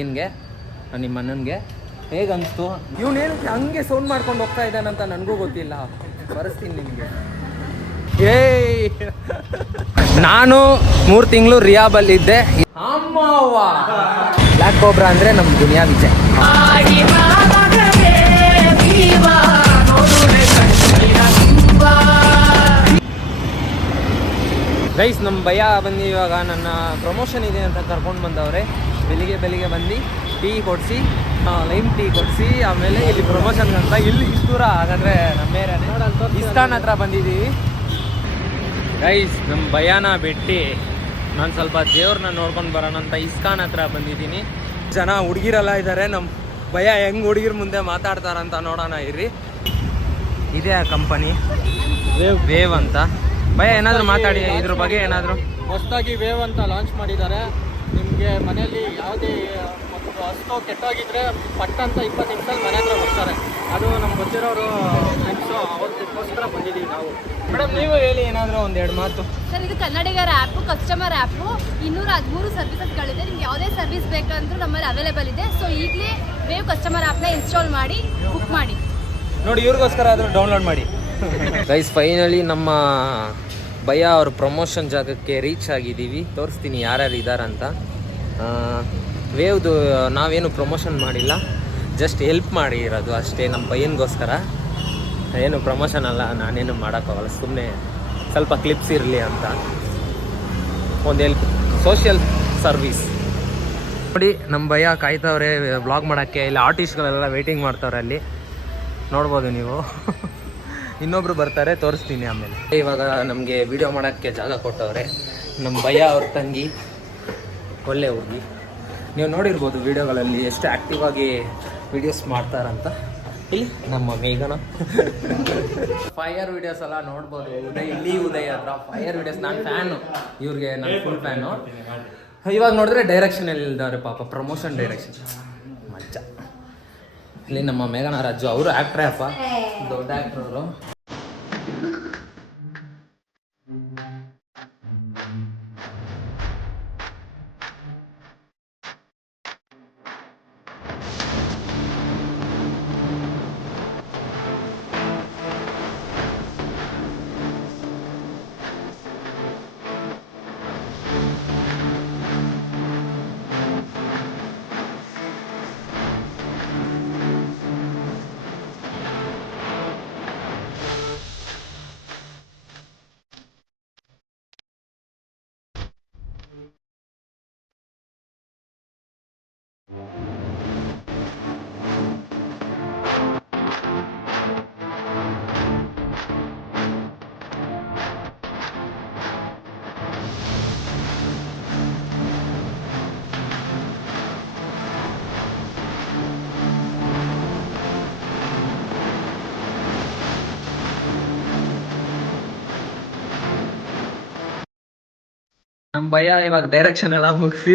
ಏನ್ಗೆ ನಿಮ್ಮ ಅಣ್ಣನಿಗೆ ಹೇಗನ್ನಿಸ್ತು? ಇವನೇನು ಹಂಗೆ ಸೌಂಡ್ ಮಾಡ್ಕೊಂಡು ಹೋಗ್ತಾ ಇದ್ದಾನಂತ ನನಗೂ ಗೊತ್ತಿಲ್ಲ. ಬರೆಸ್ತೀನಿ ನಿಮಗೆ. ನಾನು 3 ತಿಂಗಳು ರಿಯಾಬಲ್ಲಿದ್ದೆ. ಅಮ್ಮವ್ವ ಬ್ಲ್ಯಾಕ್ ಕೋಬ್ರಾ ಅಂದರೆ ನಮ್ಮ ದುನಿಯಾ ವಿಜಯ್. ಗೈಸ್, ನಮ್ಮ ಭಯ ಬಂದು ಇವಾಗ ನನ್ನ ಪ್ರಮೋಷನ್ ಇದೆ ಅಂತ ಕರ್ಕೊಂಡು ಬಂದವ್ರೆ. ಬೆಳಿಗ್ಗೆ ಬಂದು ಟೀ ಕೊಡಿಸಿ, ಲೈಮ್ ಟೀ ಕೊಡಿಸಿ, ಆಮೇಲೆ ಇಲ್ಲಿ ಪ್ರಮೋಷನ್ ಅಂತ ಇಲ್ಲಿ ಇಷ್ಟು ದೂರ. ಹಾಗಾದರೆ ನಮ್ಮ ಏರಿಯಾನೇ ಇಸ್ಕಾನ್ ಹತ್ರ ಬಂದಿದ್ದೀವಿ. ಗೈಸ್, ನಮ್ಮ ಭಯನ ಬಿಟ್ಟು ನಾನು ಸ್ವಲ್ಪ ದೇವ್ರನ್ನ ನೋಡ್ಕೊಂಡು ಬರೋಣ ಅಂತ ಇಸ್ಕಾನ್ ಹತ್ರ ಬಂದಿದ್ದೀನಿ. ಜನ ಹುಡುಗಿರೆಲ್ಲ ಇದ್ದಾರೆ. ನಮ್ಮ ಭಯ ಹೆಂಗೆ ಹುಡುಗಿರ ಮುಂದೆ ಮಾತಾಡ್ತಾರಂತ ನೋಡೋಣ ಇರ್ರಿ. ಇದೇ ಆ ಕಂಪನಿ ವೇವ್ ಅಂತ. ಭಯ ಏನಾದರೂ ಮಾತಾಡಿ ಇದ್ರ ಬಗ್ಗೆ. ಏನಾದರೂ ಹೊಸದಾಗಿ ವೇವ್ ಅಂತ ಲಾಂಚ್ ಮಾಡಿದ್ದಾರೆ. ನಿಮಗೆ ಮನೆಯಲ್ಲಿ ಯಾವುದೇ ಒಂದು ವಸ್ತು ಕೆಟ್ಟೋಗಿದ್ರೆ ಪಟ್ಟಂತ 20 ನಿಮಿಷದಲ್ಲಿ ಮನೆ ಹತ್ರ ಬರ್ತಾರೆ. ಅದು ನಮ್ಗೆ ಗೊತ್ತಿರೋರು ಫ್ರೆಂಡ್ಸು, ಅವ್ರಿಗೋಸ್ಕರ ಬಂದಿದ್ದೀವಿ ನಾವು. ಮೇಡಮ್, ನೀವು ಹೇಳಿ ಏನಾದರೂ ಒಂದೆರಡು ಮಾತು. ಸರ್, ಇದು ಕನ್ನಡಿಗರ ಆ್ಯಪು, ಕಸ್ಟಮರ್ ಆ್ಯಪು. 213 ಸರ್ವಿಸಸ್ಗಳಿದೆ. ನಿಮ್ಗೆ ಯಾವುದೇ ಸರ್ವಿಸ್ ಬೇಕಂದ್ರೂ ನಮ್ಮಲ್ಲಿ ಅವೈಲೇಬಲ್ ಇದೆ. ಸೊ ಈಗಲೇ ವೇವ್ ಕಸ್ಟಮರ್ ಆ್ಯಪ್ನ ಇನ್ಸ್ಟಾಲ್ ಮಾಡಿ ಬುಕ್ ಮಾಡಿ ನೋಡಿ. ಇವ್ರಿಗೋಸ್ಕರ ಆದರೂ ಡೌನ್ಲೋಡ್ ಮಾಡಿ. ಗೈಸ್, ಫೈನಲಿ ನಮ್ಮ ಭಯ ಅವ್ರ ಪ್ರಮೋಷನ್ ಜಾಗಕ್ಕೆ ರೀಚ್ ಆಗಿದ್ದೀವಿ. ತೋರಿಸ್ತೀನಿ ಯಾರ್ಯಾರು ಇದ್ದಾರಂತ. ವೇವ್ದು ನಾವೇನು ಪ್ರಮೋಷನ್ ಮಾಡಿಲ್ಲ, ಜಸ್ಟ್ ಹೆಲ್ಪ್ ಮಾಡಿರೋದು ಅಷ್ಟೇ. ನಮ್ಮ ಭಯನಿಗೋಸ್ಕರ ಏನು ಪ್ರಮೋಷನ್ ಅಲ್ಲ, ನಾನೇನು ಮಾಡೋಕ್ಕಾಗಲ್ಲ. ಸುಮ್ಮನೆ ಸ್ವಲ್ಪ ಕ್ಲಿಪ್ಸ್ ಇರಲಿ ಅಂತ ಒಂದು ಹೆಲ್ಪ್, ಸೋಷಿಯಲ್ ಸರ್ವೀಸ್. ನೋಡಿ, ನಮ್ಮ ಭಯ ಕಾಯ್ತವ್ರೆ ವ್ಲಾಗ್ ಮಾಡೋಕ್ಕೆ. ಇಲ್ಲಿ ಆರ್ಟಿಸ್ಟ್ಗಳೆಲ್ಲ ವೆಯ್ಟಿಂಗ್ ಮಾಡ್ತವ್ರೆ. ಅಲ್ಲಿ ನೋಡ್ಬೋದು ನೀವು. ಇನ್ನೊಬ್ರು ಬರ್ತಾರೆ, ತೋರಿಸ್ತೀನಿ ಆಮೇಲೆ. ಇವಾಗ ನಮಗೆ ವಿಡಿಯೋ ಮಾಡೋಕ್ಕೆ ಜಾಗ ಕೊಟ್ಟವ್ರೆ. ನಮ್ಮ ಭಯ ಅವ್ರ ತಂಗಿ, ಒಳ್ಳೆ ಹುಡುಗಿ. ನೀವು ನೋಡಿರ್ಬೋದು ವಿಡಿಯೋಗಳಲ್ಲಿ ಎಷ್ಟು ಆ್ಯಕ್ಟಿವ್ ಆಗಿ ವಿಡಿಯೋಸ್ ಮಾಡ್ತಾರಂತ. ಇಲ್ಲಿ ನಮ್ಮ ಮೇಘನ ಫೈರ್ ವಿಡಿಯೋಸ್ ಎಲ್ಲ ನೋಡ್ಬೋದು. ಉದಯ್ ಹತ್ರ ಫೈರ್ ವಿಡಿಯೋಸ್. ನಾನು ಫ್ಯಾನು, ಇವ್ರಿಗೆ ನಾನು ಫುಲ್ ಫ್ಯಾನು. ಇವಾಗ ನೋಡಿದ್ರೆ ಡೈರೆಕ್ಷನಲ್ಲಿ ಇಲ್ದವ್ರೆ ಪಾಪ, ಪ್ರಮೋಷನ್ ಡೈರೆಕ್ಷನ್ ಮಜ್ಜ. ಇಲ್ಲಿ ನಮ್ಮ ಮೇಘನ ರಾಜು, ಅವರು ಆ್ಯಕ್ಟ್ರೇ ಅಪ್ಪ, ದೊಡ್ಡ ಆ್ಯಕ್ಟ್ರ್ ಅವರು. ನಮ್ಮ ಭಯ ಇವಾಗ ಡೈರೆಕ್ಷನ್ ಎಲ್ಲ ಮುಗಿಸಿ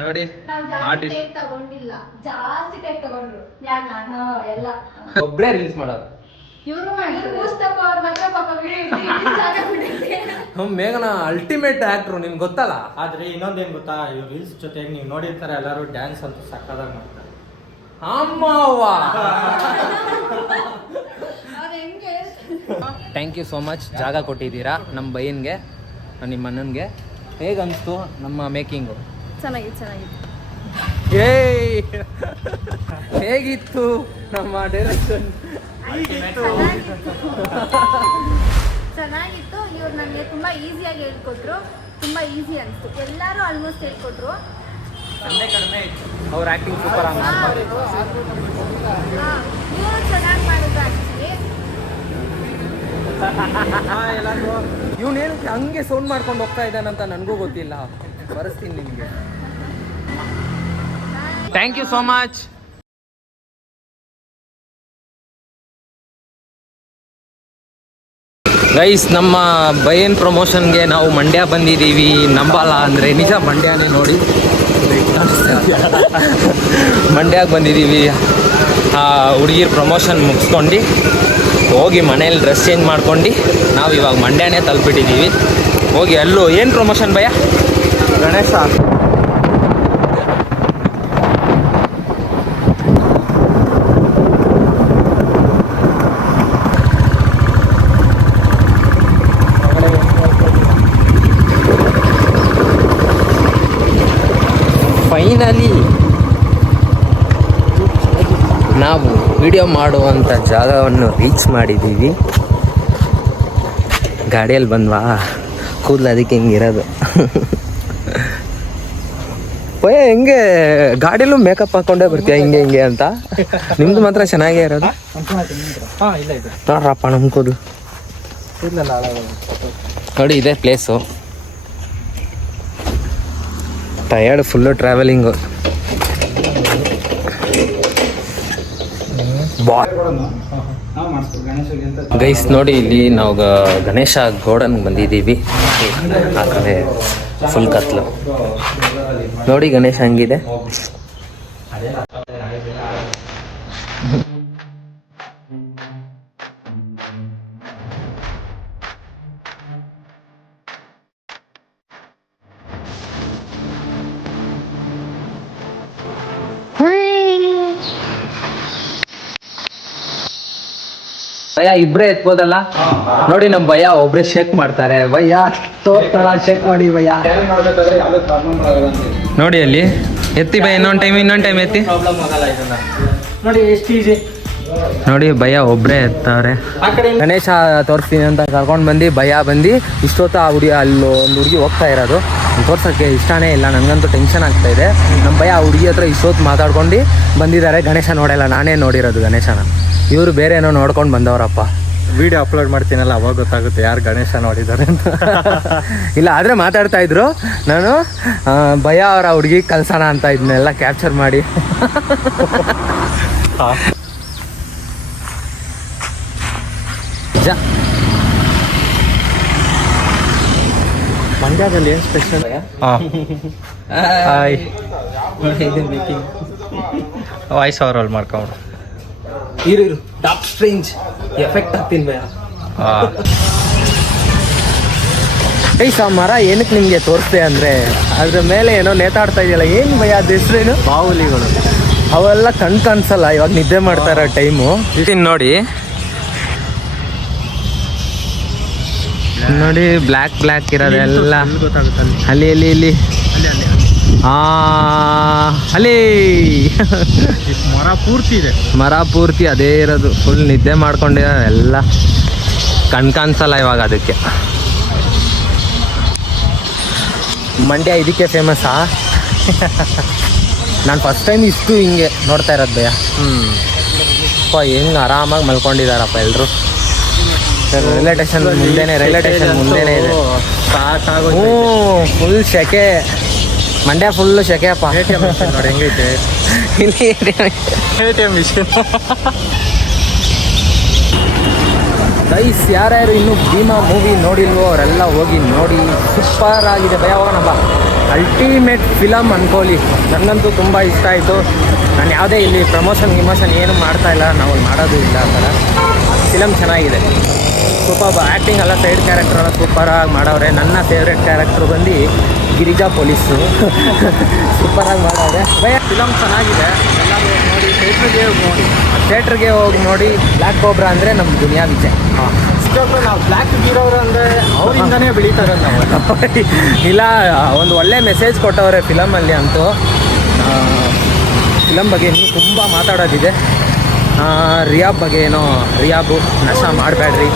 ನೋಡಿ ಒಬ್ಬರೇ ರೀಲ್ಸ್ ಮಾಡೋದು. ಮೇಘನ ಅಲ್ಟಿಮೇಟ್ ಆಕ್ಟ್ರು, ನಿಮ್ಗೆ ಗೊತ್ತಲ್ಲ. ಆದ್ರೆ ಇನ್ನೊಂದೇನು ಗೊತ್ತಾ, ಇವ್ರು ರೀಲ್ಸ್ ಜೊತೆಗೆ ನೀವು ನೋಡಿರ್ತಾರೆ ಎಲ್ಲರೂ ಡ್ಯಾನ್ಸ್ ಅಂತ ಸಕ್ಕದಾಗ ಮಾಡ್ತಾರೆ. ಅಮ್ಮವ್ವ. ಥ್ಯಾಂಕ್ ಯು ಸೋ ಮಚ್, ಜಾಗ ಕೊಟ್ಟಿದ್ದೀರಾ ನಮ್ಮ ಬೈಯನ್ಗೆ, ನಿಮ್ಮ ಅಣ್ಣನಿಗೆ. ಹೇಗನ್ನಿಸ್ತು ನಮ್ಮ ಮೇಕಿಂಗು? ಚೆನ್ನಾಗಿತ್ತು. ಹೇಗಿತ್ತು ನಮ್ಮ ಡೈರೆಕ್ಷನ್? ಚೆನ್ನಾಗಿತ್ತು. ಇವ್ರು ನನಗೆ ತುಂಬ ಈಸಿಯಾಗಿ ಹೇಳ್ಕೊಟ್ರು. ತುಂಬ ಈಸಿ ಅನಿಸ್ತು. ಎಲ್ಲರೂ ಆಲ್ಮೋಸ್ಟ್ ಹೇಳ್ಕೊಟ್ರು. ಅವ್ರ ಆ್ಯಕ್ಟಿಂಗ್ ಸೂಪರ್ ಆಗಿ ಇವರು ಚೆನ್ನಾಗಿ ಮಾಡಿದ್ರು ಆ್ಯಕ್ಚುಲಿ. ಇವನೇನು ಹಂಗೆ ಸೌಂಡ್ ಮಾಡ್ಕೊಂಡು ಹೋಗ್ತಾ ಇದ್ದಾನಂತ ನನಗೂ ಗೊತ್ತಿಲ್ಲ. ಬರೆಸ್ತೀನಿ ನಿಮಗೆ. Thank you so much. Guys, ನಮ್ಮ ಬೈಯನ್ ಪ್ರಮೋಷನ್ಗೆ ನಾವು ಮಂಡ್ಯ ಬಂದಿದ್ದೀವಿ. ನಂಬಲ್ಲ ಅಂದರೆ ನಿಜ, ಮಂಡ್ಯನೇ ನೋಡಿ. ಮಂಡ್ಯಕ್ಕೆ ಬಂದಿದ್ದೀವಿ. ಹುಡುಗಿರ್ ಪ್ರಮೋಷನ್ ಮುಗಿಸ್ಕೊಂಡು ಹೋಗಿ ಮನೇಲಿ ಡ್ರೆಸ್ ಚೇಂಜ್ ಮಾಡ್ಕೊಂಡು ನಾವು ಇವಾಗ ಮಂಡ್ಯನೇ ತಲುಪಿಟ್ಟಿದ್ದೀವಿ. ಹೋಗಿ ಅಲ್ಲೂ ಏನು ಪ್ರಮೋಷನ್ ಭಯ? ಗಣೇಶ ಫೈನಲಿ ನಾವು ವಿಡಿಯೋ ಮಾಡುವಂಥ ಜಾಗವನ್ನು ರೀಚ್ ಮಾಡಿದ್ದೀವಿ. ಗಾಡಿಯಲ್ಲಿ ಬಂದ್ವಾ, ಕೂದಲು ಅದಕ್ಕೆ ಹಿಂಗಿರೋದು. ಭಯ ಹೆಂಗೆ ಗಾಡಿಯಲ್ಲೂ ಮೇಕಪ್ ಹಾಕೊಂಡೇ ಬರ್ತೀಯ ಹಿಂಗೆ ಹಿಂಗೆ ಅಂತ. ನಿಮ್ದು ಮಾತ್ರ ಚೆನ್ನಾಗೇ ಇರೋದು ನೋಡ್ರಪ್ಪ. ನಮ್ಮ ಕೂದಲು ನೋಡಿ, ಇದೇ place. Tired full travelling. Guys ನೋಡಿ, ಇಲ್ಲಿ ನಾವು ಗಣೇಶ ಗೋಡನ್ಗೆ ಬಂದಿದ್ದೀವಿ. ಆ ಕಡೆ ಫುಲ್ ಕತ್ಲು ನೋಡಿ, ಗಣೇಶ ಹಂಗಿದೆ. ಭಯ ಇಬ್ರೇ ಎತ್ಬೋದಲ್ಲ ನೋಡಿ. ನಮ್ ಭಯ ಒಬ್ರೇ ಶೇಕ್ ಮಾಡ್ತಾರೆ. ಭಯ ತೋರ್ತಾರ, ಶೇಕ್ ಮಾಡಿ ಭಯ. ನೋಡಿ ಅಲ್ಲಿ ಎತ್ತಿ ಭಯ. ಇನ್ನೊಂದ್ ಟೈಮ್ ಎತ್ತಿ ನೋಡಿ ಎಷ್ಟು ಈಸಿ. ನೋಡಿ ಭಯ ಒಬ್ರೇ ಎತ್ತವ್ರೆ. ಗಣೇಶ ತೋರಿಸ್ತೀನಿ ಅಂತ ಕರ್ಕೊಂಡು ಬಂದು ಭಯ ಬಂದು ಇಷ್ಟೊತ್ತು ಆ ಹುಡುಗಿ ಅಲ್ಲಿ ಒಂದು ಹುಡುಗಿ ಹೋಗ್ತಾ ಇರೋದು ತೋರ್ಸೋಕ್ಕೆ ಇಷ್ಟನೇ ಇಲ್ಲ. ನನಗಂತೂ ಟೆನ್ಷನ್ ಆಗ್ತಾ ಇದೆ. ನಮ್ಮ ಭಯ ಆ ಹುಡುಗಿ ಹತ್ರ ಇಷ್ಟೊತ್ತು ಮಾತಾಡ್ಕೊಂಡು ಬಂದಿದ್ದಾರೆ. ಗಣೇಶ ನೋಡಲ್ಲ, ನಾನೇ ನೋಡಿರೋದು ಗಣೇಶನ. ಇವರು ಬೇರೆ ಏನೋ ನೋಡ್ಕೊಂಡು ಬಂದವರಪ್ಪ. ವಿಡಿಯೋ ಅಪ್ಲೋಡ್ ಮಾಡ್ತೀನಲ್ಲ, ಅವಾಗ ಗೊತ್ತಾಗುತ್ತೆ ಯಾರು ಗಣೇಶ ನೋಡಿದ್ದಾರೆ ಅಂತ. ಇಲ್ಲ ಆದರೆ ಮಾತಾಡ್ತಾ ಇದ್ರು. ನಾನು ಭಯ ಅವರ ಹುಡುಗಿ ಕಲ್ಸೋಣ ಅಂತ ಇದನ್ನೆಲ್ಲ ಕ್ಯಾಪ್ಚರ್ ಮಾಡಿ. ಮಂಡ್ಯದಲ್ಲಿ ಏನು ಸ್ಪೆಷಲ್? ವಾಯ್ಸ್ ಓವರ್ ಮಾಡ್ಕೊಂಡು ಇರು ಡಾಕ್ ಸ್ಟ್ರೇಂಜ್ ಎಫೆಕ್ಟ್ ಆಗ್ತೀನಿ ಭಯ. ಐಸ್ ಆ ಮರ ಏನಕ್ಕೆ ನಿಮಗೆ ತೋರಿಸ್ದೆ ಅಂದರೆ ಅದ್ರ ಮೇಲೆ ಏನೋ ನೇತಾಡ್ತಾ ಇದೆಯಲ್ಲ, ಏನು ಭಯ ಅದು ಹೆಸ್ರೇನು? ಬಾಹುಲಿಗಳು. ಅವೆಲ್ಲ ಕನ್ಸಲ್ಲ. ಇವಾಗ ನಿದ್ದೆ ಮಾಡ್ತಾ ಇರೋ ಟೈಮು. ನೋಡಿ ನೋಡಿ, ಬ್ಲ್ಯಾಕ್ ಇರೋದೆಲ್ಲ ಅಲ್ಲಿ ಅಲ್ಲಿ ಇಲ್ಲಿ ಅಲ್ಲಿ ಮರ ಪೂರ್ತಿ ಅದೇ ಇರೋದು. ಫುಲ್ ನಿದ್ದೆ ಮಾಡ್ಕೊಂಡಿರೋ ಎಲ್ಲ ಕಾಣಿಸಲ್ಲ ಇವಾಗ. ಅದಕ್ಕೆ ಮಂಡ್ಯ ಇದಕ್ಕೆ ಫೇಮಸ್ಸಾ? ನಾನು ಫಸ್ಟ್ ಟೈಮ್ ಇಷ್ಟು ಹಿಂಗೆ ನೋಡ್ತಾ ಇರೋದು ಭಯ. ಹೆಂಗೆ ಆರಾಮಾಗಿ ಮಲ್ಕೊಂಡಿದ್ದಾರಪ್ಪ ಎಲ್ಲರೂ. ರೈಲ್ವೆ ಸ್ಟೇಷನ್ ಮುಂದೆನೇ ಇದೆ. ಫುಲ್ ಸೆಕೆ. ಮಂಡ್ಯ ಫುಲ್ಲು ಸೆಕೆಯಪ್ಪ. ನೋಡಿ ಹೆಂಗೈತೆ ಗೈಸ್, ಯಾರ್ಯಾರು ಇನ್ನೂ ಭೀಮಾ ಮೂವಿ ನೋಡಿಲ್ವೋ ಅವರೆಲ್ಲ ಹೋಗಿ ನೋಡಿ. ಸೂಪರ್ ಆಗಿದೆ ಭಯ. ಹೋಗೋಣ ಅಲ್ಟಿಮೇಟ್ ಫಿಲಮ್ ಅನ್ಕೋಲಿ. ನನಗಂತೂ ತುಂಬ ಇಷ್ಟ ಆಯಿತು. ನಾನು ಯಾವುದೇ ಇಲ್ಲಿ ಪ್ರಮೋಷನ್ ಏನು ಮಾಡ್ತಾ ಇಲ್ಲ, ನಾವು ಮಾಡೋದು ಇಲ್ಲ. ಆ ಥರ ಫಿಲಮ್ ಚೆನ್ನಾಗಿದೆ. ಸೂಪರ್ ಆ್ಯಕ್ಟಿಂಗ್ ಎಲ್ಲ, ಸೈಡ್ ಕ್ಯಾರೆಕ್ಟರ್ ಎಲ್ಲ ಸೂಪರಾಗಿ ಮಾಡವ್ರೆ. ನನ್ನ ಫೇವ್ರೆಟ್ ಕ್ಯಾರೆಕ್ಟ್ರು ಬಂದು ಗಿರಿಜಾ ಪೊಲೀಸು. ಸೂಪರಾಗಿ ಮಾಡವ್ರೆ ಭಯ. ಫಿಲಮ್ ಚೆನ್ನಾಗಿದೆ, ಎಲ್ಲರೂ ನೋಡಿ. ಥಿಯೇಟ್ರಿಗೆ ಹೋಗಿ ನೋಡಿ. ಬ್ಲ್ಯಾಕ್ ಕೋಬ್ರಾ ಅಂದರೆ ನಮ್ಮ ದುನಿಯಾ ವಿಜಯ್. ನಾವು ಬ್ಲ್ಯಾಕ್ ಹೀರೋರು ಅಂದರೆ ಅವರಿಂದನೇ ಬೆಳೀತಾರೆ ನಾವು. ಇಲ್ಲ, ಒಂದು ಒಳ್ಳೆ ಮೆಸೇಜ್ ಕೊಟ್ಟವ್ರೆ ಫಿಲಮಲ್ಲಿ ಅಂತೂ. ಫಿಲಮ್ ಬಗ್ಗೆ ಇನ್ನೂ ತುಂಬ ಮಾತಾಡೋದಿದೆ. ರಿಯಾಬ್ ಬಗ್ಗೆ ಏನೋ, ರಿಯಾಬು ನಶಾ ಮಾಡಬೇಡ್ರಿ.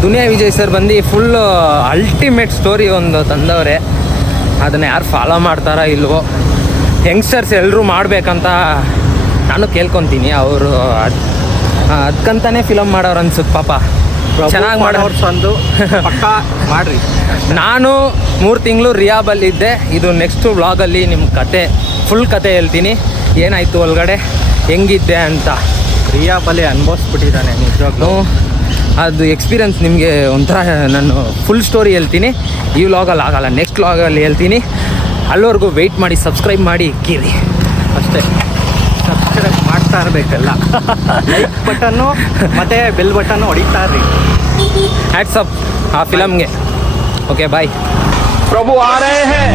ದುನಿಯಾ ವಿಜಯ್ ಸರ್ ಬಂದು ಫುಲ್ಲು ಅಲ್ಟಿಮೇಟ್ ಸ್ಟೋರಿ ಒಂದು ತಂದವ್ರೆ. ಅದನ್ನು ಯಾರು ಫಾಲೋ ಮಾಡ್ತಾರೋ ಇಲ್ವೋ, ಯಂಗ್ಸ್ಟರ್ಸ್ ಎಲ್ಲರೂ ಮಾಡಬೇಕಂತ ನಾನು ಕೇಳ್ಕೊತೀನಿ. ಅವರು ಅದಕ್ಕಂತಾನೆ ಫಿಲಮ್ ಮಾಡೋರು ಅನ್ಸುತ್ತೆ ಪಾಪ. ಚೆನ್ನಾಗಿ ಮಾಡೋರು ಒಂದು ಪಕ್ಕ ಮಾಡಿರಿ. ನಾನು 3 ತಿಂಗಳು ರಿಯಾಬಲ್ಲಿದ್ದೆ. ಇದು ನೆಕ್ಸ್ಟು ವ್ಲಾಗಲ್ಲಿ ನಿಮ್ಮ ಫುಲ್ ಕತೆ ಹೇಳ್ತೀನಿ. ಏನಾಯಿತು ಒಳಗಡೆ, ಹೆಂಗಿದ್ದೆ ಅಂತ. ರಿಯಾಬಲ್ಲಿ ಅನುಭವಿಸ್ಬಿಟ್ಟಿದ್ದಾನೆ ನಿಜವಾಗ್ಲೂ. ಅದು ಎಕ್ಸ್ಪೀರಿಯನ್ಸ್ ನಿಮಗೆ ಒಂಥರ ನಾನು ಫುಲ್ ಸ್ಟೋರಿ ಹೇಳ್ತೀನಿ. ಈ ವ್ಲಾಗಲ್ಲಿ ಆಗಲ್ಲ, ನೆಕ್ಸ್ಟ್ ವ್ಲಾಗಲ್ಲಿ ಹೇಳ್ತೀನಿ. ಅಲ್ಲಿವರೆಗೂ ವೆಯ್ಟ್ ಮಾಡಿ, ಸಬ್ಸ್ಕ್ರೈಬ್ ಮಾಡಿ ಕೀರಿ ಅಷ್ಟೇ. ಸಬ್ಸ್ಕ್ರೈಬ್ ಮಾಡ್ತಾ ಇರಬೇಕಲ್ಲ. ಲೈಕ್ ಬಟನ್ನು ಮತ್ತು ಬೆಲ್ ಬಟನ್ನು ಹೊಡಿತಾ ಇರ್ರಿ. ಹ್ಯಾಟ್ಸ್ ಅಪ್ ಆ ಫಿಲಮ್ಗೆ. Okay bye. ಪ್ರಭು ಆ ರಹೇ ಹೈ.